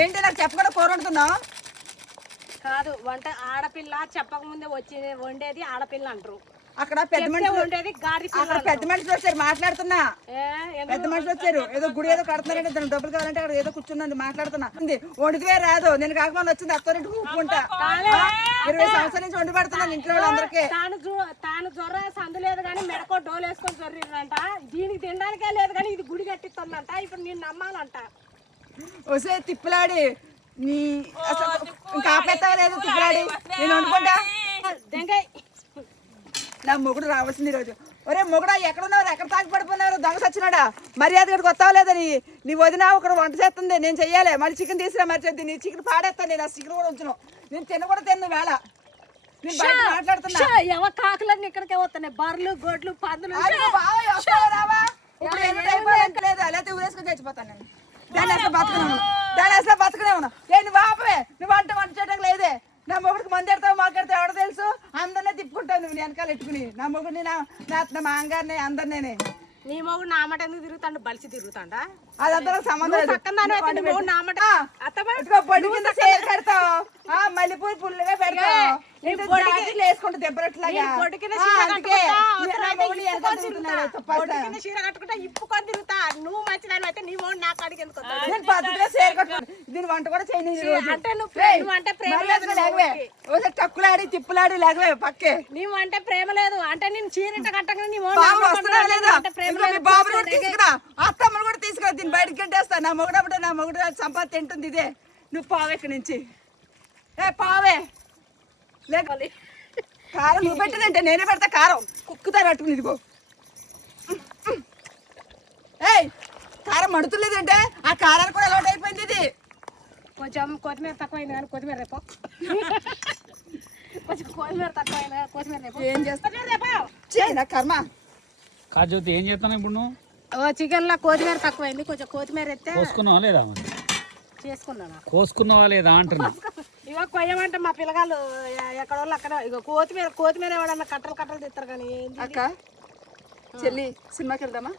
ఏంటి నాకు చెప్పకుండా కూర వండుతున్నావు? కాదు వంట ఆడపిల్ల చెప్పక ముందే వచ్చి వండేది ఆడపిల్ల అంటారు. అక్కడ పెద్ద మనుషులు వండేది గాడి పిల్ల. అక్కడ పెద్ద మనుషులు వచ్చారు మాట్లాడుతున్నా. పెద్ద మనుషులు వచ్చారు ఏదో గుడి ఏదో కడుతున్నారంటే దానికి డబ్బులు కావాలంటే అక్కడ ఏదో కూర్చున్నాను మాట్లాడుతున్నా. వండుకునే రాదు నేను కాకపోతే వచ్చింది అత్తోరింటికి ఊపుకుంటా. 20 సంవత్సరాల నుంచి వండి పెడుతున్నాను ఇంట్లో వాళ్ళందరికీ. తాను జొర్ర సందు లేదు కానీ మెడకో డోలు వేసుకొని జొర్రిరంట. దీనికి తినడానికే లేదు కానీ ఇది గుడి కట్టిస్తుందంట. ఇప్పుడు నేను నమ్మాలంట. వస్తే తిప్పులాడి నీ ఇంకా ఆపేస్తావా లేదు తిప్పులాడి నేను వండుకుంటా. నా మొగుడు రావాల్సింది ఈరోజు. ఒరే మొగుడా ఎక్కడున్నారు? ఎక్కడ తాగి పడిపోయినారు? దొంగ సచ్చినాడా? మర్యాద ఇక్కడికి వస్తావా లేదా? నీ వదిన ఒకరు వంట చేస్తుంది నేను చెయ్యాలి. మళ్ళీ చికెన్ తీసుకురా మర్చిపోద్ది. నీ చికెన్ పాడేస్తాను నేను. ఆ చికెన్ కూడా ఉంచును. నేను తిన్న తిన్ను వేళ నేను బయట మాట్లాడుతున్నా. ఎవరు కాకులన్నీ ఇక్కడికే వస్తున్నాయి. బర్రెలు గొడ్లు పందులు. రావా ఇప్పుడు లేదా లేకపోతే ఊరేసుకొని చచ్చిపోతాను నేను. దాన్ని అసలు బతకనే ఉన్నా. నేను బాపవే నువ్వు వంట చేయడం లేదే. నా మొగుడికి మంది ఎడతావు మాకెడతావు ఎవడో తెలుసు. అందరినీ తిప్పుకుంటావు నువ్వు వెనకాల ఎట్టుకుని. నా మొగుడిని నా మాంగారిని అందరినీ. నీ మొగుడు నా మాట ఎందుకు తిరుగుతాడు? బలిసి తిరుగుతాడా? అదంతా సంబంధం పెడతావు. మల్లెపూరి పుల్లుగా పెడతావు. వేసుకుంటా దెబ్బరట్లాగా చీర కట్టుకుంటా ఇప్పుకొని తిరుగుతా. నువ్వు మంచిదాని అయితే నీ మొగుడు నా కాడికి ఎందుకు? నేను పద్ధతిగా చీర కట్టుకుంటా. దీని వంట కూడా చేయలేదు. అంటే నువ్వు అంటే ప్రేమ లేదు. టక్కులాడి తిప్పులాడి లేకవే పక్కే. నీవు అంటే ప్రేమ లేదు అంటే నేను చీరింట కట్టగా నీ బాబు కూడా తీసుకురా. అత్తమ్మను కూడా తీసుకురా. దీన్ని బయటకి గంటేస్తా. నా మొగుడు సంపాద తింటుంది ఇదే. నువ్వు పావు ఇక్కడి నుంచి. పావే లేక కారం నువ్వు పెట్టదంటే నేనే పెడతా. కారం కుక్కుతారు అట్టుకుని ఇదిగో. కారం మడుతులేదంటే ఆ కారాన్ని కూడా అలవాటు అయిపోయింది. ఇది కొంచెం కొత్తిమీర తక్కువైంది కానీ కొత్తిమీర రేపు కొంచెం కొత్తిమీర తక్కువైంది. కొత్తిమీర రేపు ఏం చేస్తా చేయనా కర్మ. కాజోతి ఏం చేస్తాను ఇప్పుడు నువ్వు? చికెన్ లో కొత్తిమీర తక్కువైంది. కొంచెం కొత్తిమీర ఎత్తే కోసుకున్నావా లేదా? చేసుకున్నాను. కోసుకున్నావా లేదా అంటున్నా. ఇగో కొయ్యమంటే మా పిల్లగాళ్ళు ఎక్కడ వాళ్ళు అక్కడ. ఇగో కొత్తిమీర ఎవడన్నా కట్టలు తెస్తారు కానీ. అక్క చెల్లి సినిమాకి వెళ్దామా?